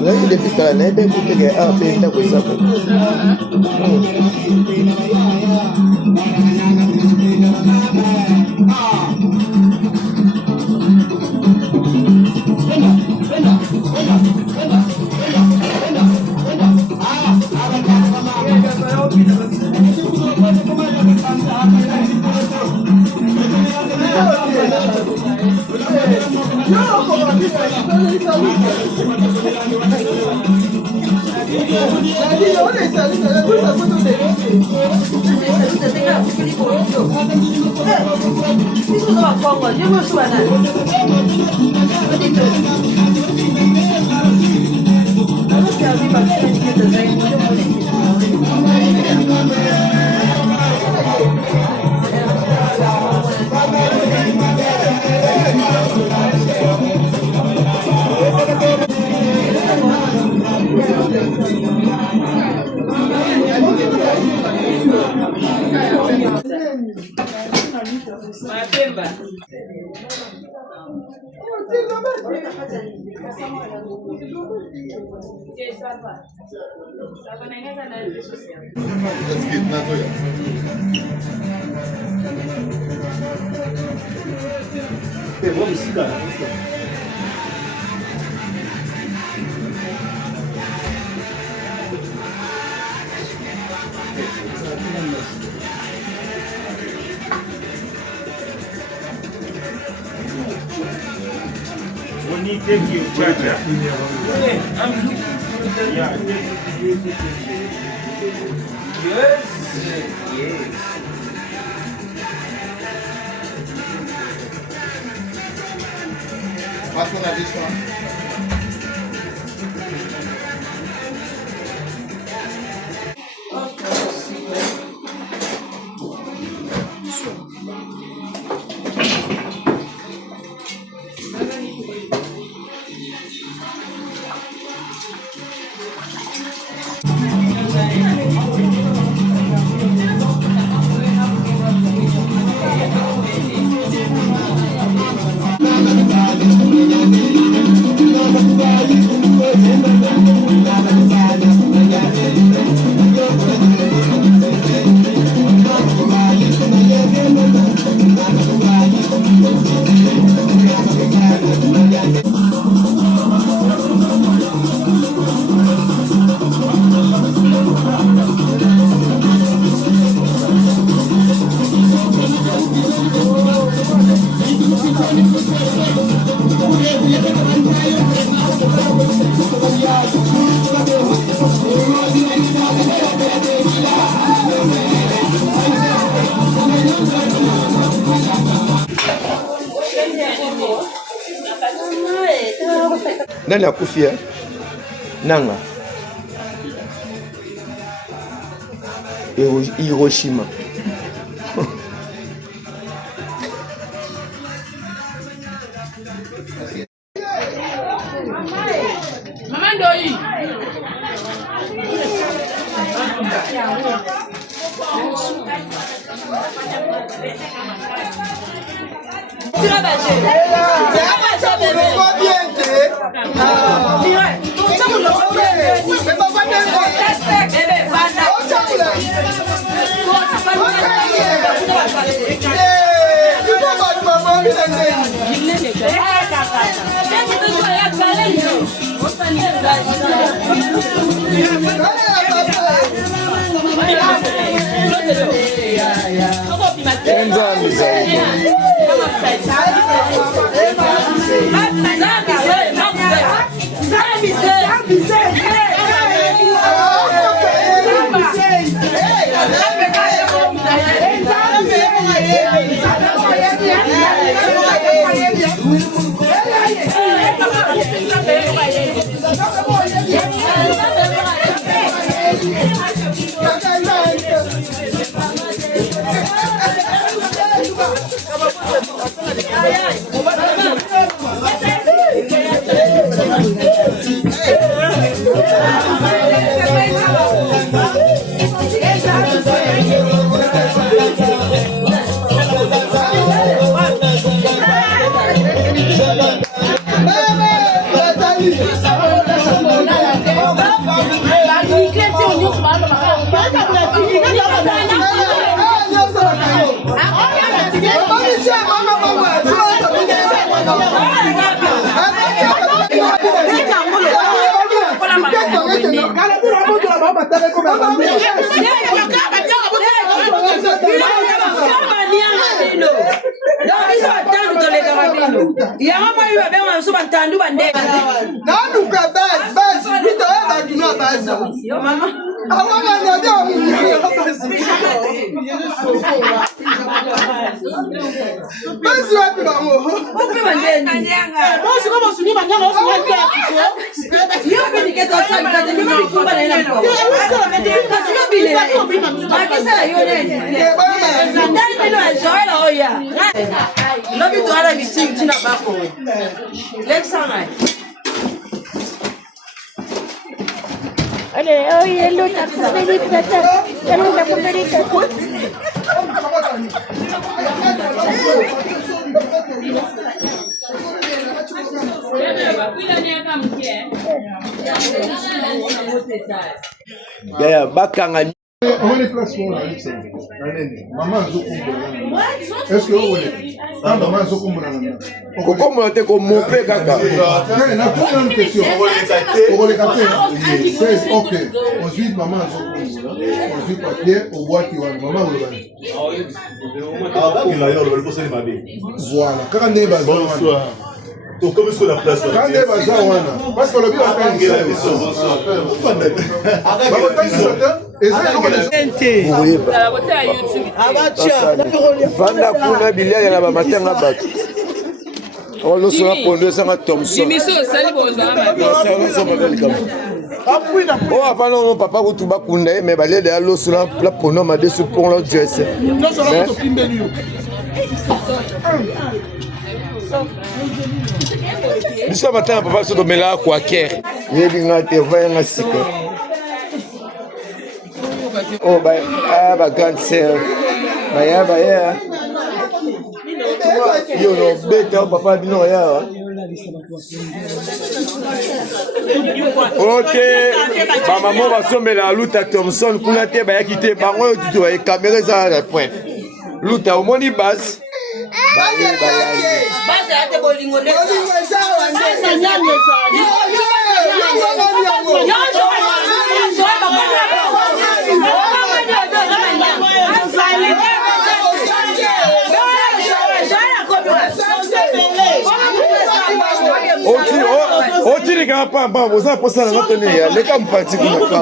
Lagi dia fikir nak ada kita ke apa yang tak bisa pun. Thank you, Chacha. Yeah, yes, yes. What one this one? Nani akufia? Nanga. Hiroshima. Mama ndoi. Hey! bakanga On est place pour la luxe. Maman Zokumbo. Est-ce que vous voulez? Maman Zokumbo. Comment on te commope kaka? On une question. On les capter. Ok. Ensuite maman Zokumbo. Ensuite papier au bois qui va. Maman vous voilà. Quand on est basé. Bonsoir. Donc, comment est-ce qu'on a place quand on est basé, parce que le but Vanda kuna bilia na bamatanga bato. Olo sona pondo sanga Thompson. Oh avant non papa ko tuba kunda mais balé de alo sona la pondo ma desu pour le dress. Biso batanga papa so domela kwa ker. Yebi ngate vaya sika. Oh ba grande sœur. Baya. Yo no beta papa bino ya. Ok. Ba maman va sombela luta Thompson kuna te ba yakite bango tuto e caméra za la point. Luta au moni base. Otiri ka pamba boza posa na tone ya leka mpati kuna pa.